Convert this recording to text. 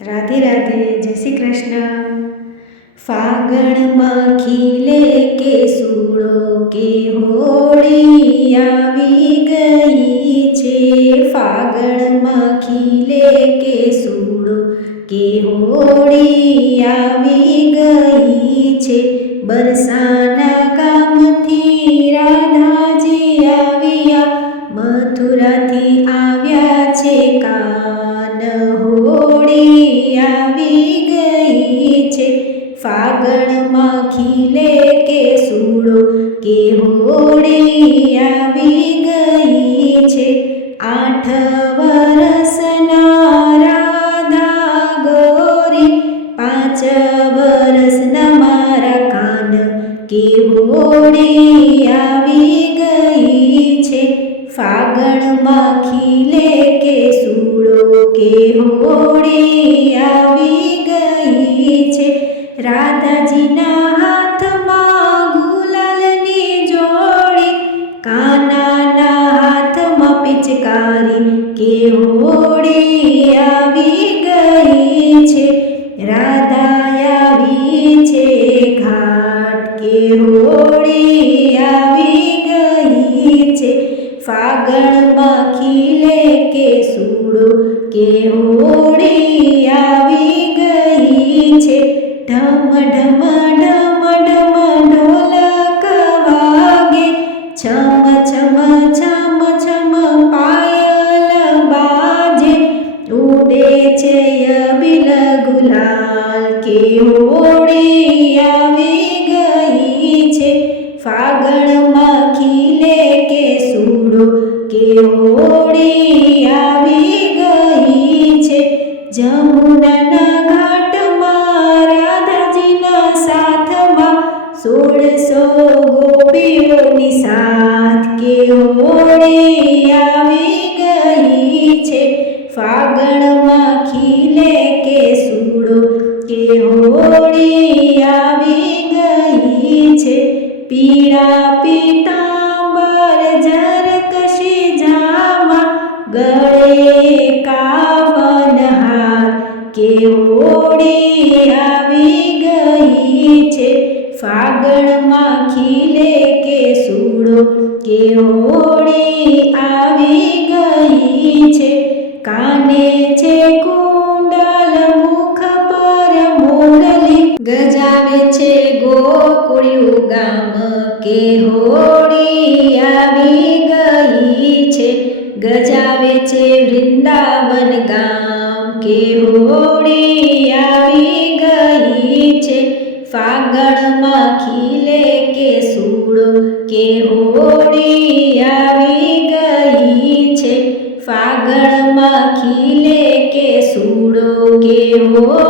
રાધે રાધે, જય શ્રી કૃષ્ણ. ફાગણમાં ખીલે કે સુડો કે હોળી આવી ગઈ છે. ફાગણમાં ખીલે કે સુડો કે હોળી આવી ગઈ છે. બરસાના હોળી આવી ગઈ છે. આઠ વરસના રાધા ગોરી પાંચ વરસના મારા કાન કે હોળી આવી ગઈ છે. ફાગણમાં ખીલે કે સુડો કે હોળી આવી ગઈ છે. રાધાજીના પિચકારી કે હોળી આવી ગઈ છે રાધા આવી છે ઘાટ કે હોળી આવી ગઈ છે ફાગણમાં ખીલે કે સુડો કે હોળી કે હોળી આવી ગઈ છે. ફાગણમાં ખીલે કે સુડો કે હોળી આવી ગઈ છે. જમુનાના રાધાજીના સાથમાં સોળસો ગોપીઓની સાથ કે હોળી આવી ગઈ છે. ફાગણમાં હોળી આવી ગઈ છે. પીળા પીતાંબર જર કશી જામા ગળે કાવન હાર કે હોળી આવી ગઈ છે. ફાગણમાં ખીલે કે સુડો કે હોળી આવી ગઈ છે. કાને છે કુંડલ છે ગોકુળિયું ગામ કે હોળી આવી ગઈ છે. ગજાવે છે વૃંદાવન ગામ કે હોળી આવી ગઈ છે. ફાગણમાં ખીલે કે સુડો કે હોળી આવી ગઈ છે. ફાગણમાં ખીલે કે સુડો કે હોળી